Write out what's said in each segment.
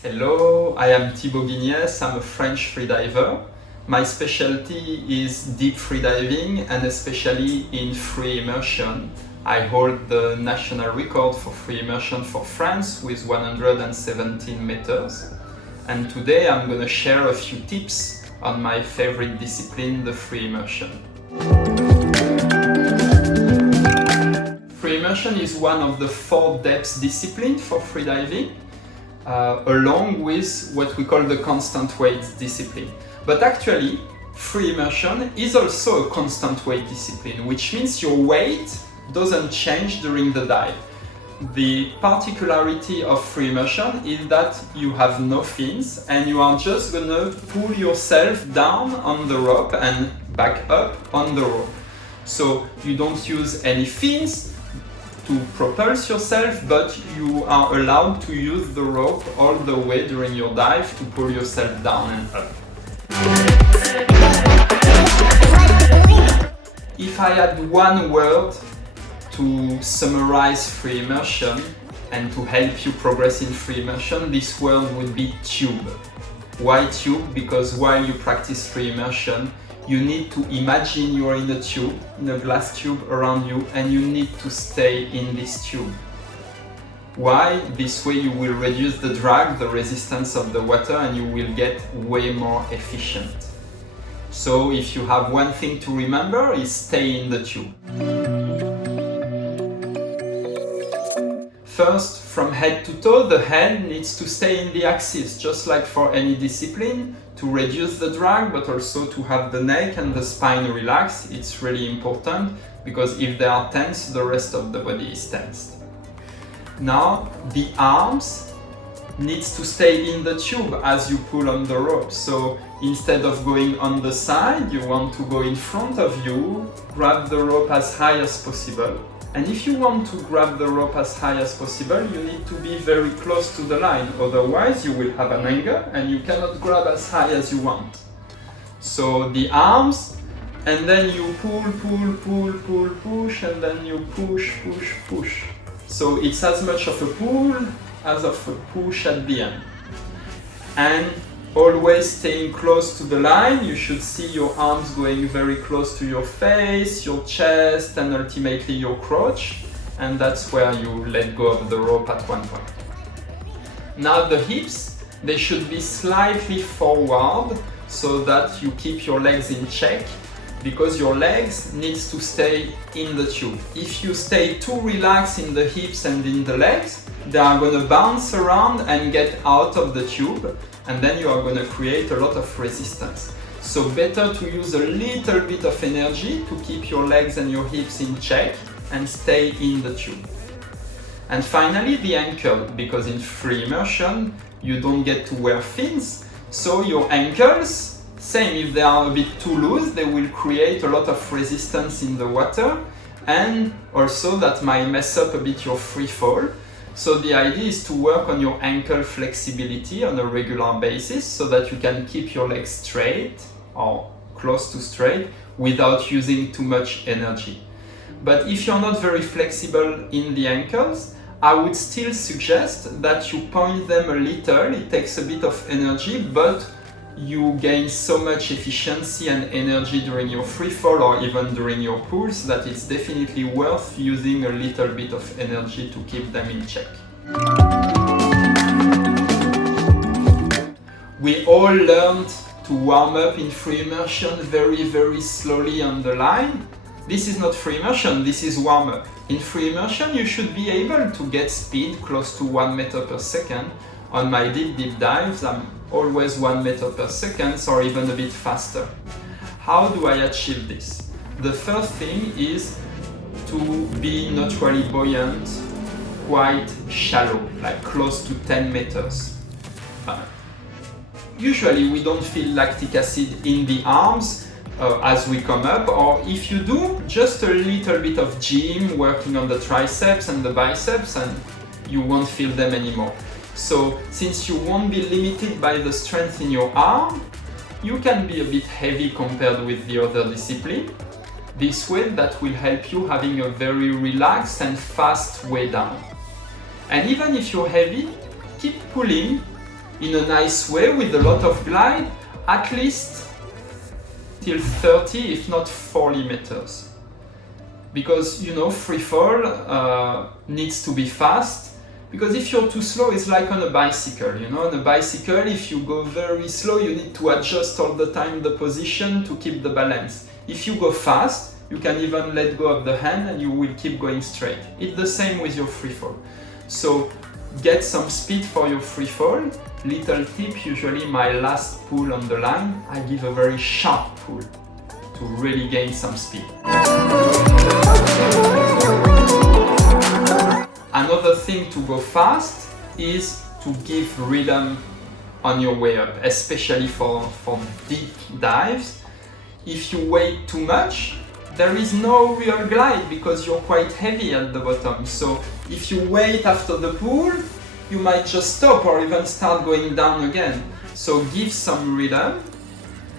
Hello, I am Thibault Guignes. I'm a French freediver. My specialty is deep freediving and especially in free immersion. I hold the national record for free immersion for France with 117 meters. And today I'm going to share a few tips on my favorite discipline, the free immersion. Free immersion is one of the 4 depths disciplines for freediving, along with what we call the constant weight discipline. But actually, free immersion is also a constant weight discipline, which means your weight doesn't change during the dive. The particularity of free immersion is that you have no fins and you are just gonna pull yourself down on the rope and back up on the rope. So you don't use any fins to propulse yourself, but you are allowed to use the rope all the way during your dive to pull yourself down and up. If I had one word to summarize free immersion and to help you progress in free immersion, this word would be tube. Why tube? Because while you practice free immersion, you need to imagine you're in a tube, in a glass tube around you, and you need to stay in this tube. Why? This way you will reduce the drag, the resistance of the water, and you will get way more efficient. So if you have one thing to remember, is stay in the tube. First, from head to toe, the head needs to stay in the axis, just like for any discipline, to reduce the drag, but also to have the neck and the spine relaxed. It's really important, because if they are tense, the rest of the body is tensed. Now, the arms needs to stay in the tube as you pull on the rope. So instead of going on the side, you want to go in front of you, grab the rope as high as possible. And if you want to grab the rope as high as possible, you need to be very close to the line. Otherwise, you will have an angle and you cannot grab as high as you want. So the arms, and then you pull, push, and then you push. So it's as much of a pull as of a push at the end. And always staying close to the line. You should see your arms going very close to your face, your chest, and ultimately your crotch. And that's where you let go of the rope at one point. Now the hips, they should be slightly forward so that you keep your legs in check, because your legs needs to stay in the tube. If you stay too relaxed in the hips and in the legs, they are going to bounce around and get out of the tube, and then you are going to create a lot of resistance. So better to use a little bit of energy to keep your legs and your hips in check and stay in the tube. And finally, the ankle, because in free immersion you don't get to wear fins, so your ankles, same, if they are a bit too loose, they will create a lot of resistance in the water, and also that might mess up a bit your free fall. So the idea is to work on your ankle flexibility on a regular basis so that you can keep your legs straight or close to straight without using too much energy. But if you're not very flexible in the ankles, I would still suggest that you point them a little. It takes a bit of energy, but you gain so much efficiency and energy during your free fall or even during your pulls that it's definitely worth using a little bit of energy to keep them in check. We all learned to warm up in free immersion very slowly on the line. This is not free immersion, this is warm up. In free immersion, you should be able to get speed close to 1 meter per second. On my deep dives, I'm always 1 meter per second or even a bit faster. How do I achieve this? The first thing is to be naturally buoyant, quite shallow, like close to 10 meters. Usually we don't feel lactic acid in the arms as we come up, or if you do, just a little bit of gym, working on the triceps and the biceps, and you won't feel them anymore. So since you won't be limited by the strength in your arm, you can be a bit heavy compared with the other discipline. This way, that will help you having a very relaxed and fast way down. And even if you're heavy, keep pulling in a nice way with a lot of glide, at least till 30, if not 40 meters. Because, you know, free fall needs to be fast. Because if you're too slow, it's like on a bicycle, you know. On a bicycle, if you go very slow, you need to adjust all the time the position to keep the balance. If you go fast, you can even let go of the hand and you will keep going straight. It's the same with your free fall. So get some speed for your free fall. Little tip, usually my last pull on the line, I give a very sharp pull to really gain some speed. Another thing to go fast is to give rhythm on your way up, especially for deep dives. If you wait too much, there is no real glide because you're quite heavy at the bottom. So if you wait after the pull, you might just stop or even start going down again. So give some rhythm.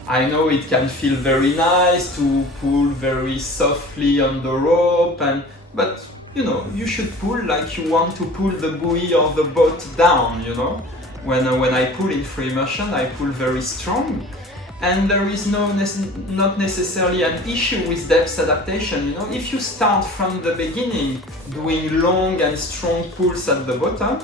I know it can feel very nice to pull very softly on the rope, but you know, you should pull like you want to pull the buoy or the boat down, you know. When I pull in free immersion, I pull very strong. And there is not necessarily an issue with depth adaptation, you know. If you start from the beginning doing long and strong pulls at the bottom,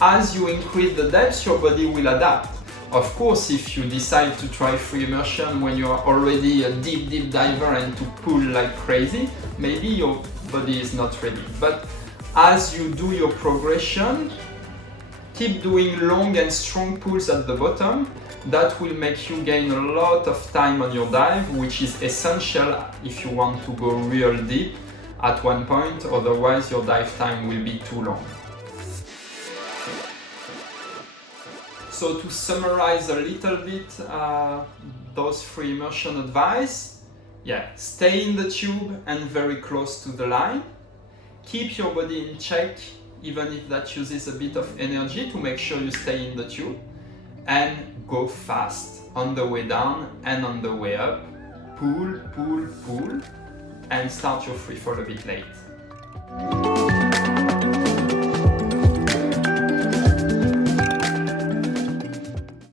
as you increase the depth, your body will adapt. Of course, if you decide to try free immersion when you are already a deep diver and to pull like crazy, maybe your body is not ready. But as you do your progression, keep doing long and strong pulls at the bottom. That will make you gain a lot of time on your dive, which is essential if you want to go real deep at one point, otherwise your dive time will be too long. So to summarize a little bit those free immersion advice, stay in the tube and very close to the line. Keep your body in check, even if that uses a bit of energy, to make sure you stay in the tube. And go fast on the way down and on the way up. Pull, pull, pull, and start your free fall a bit late.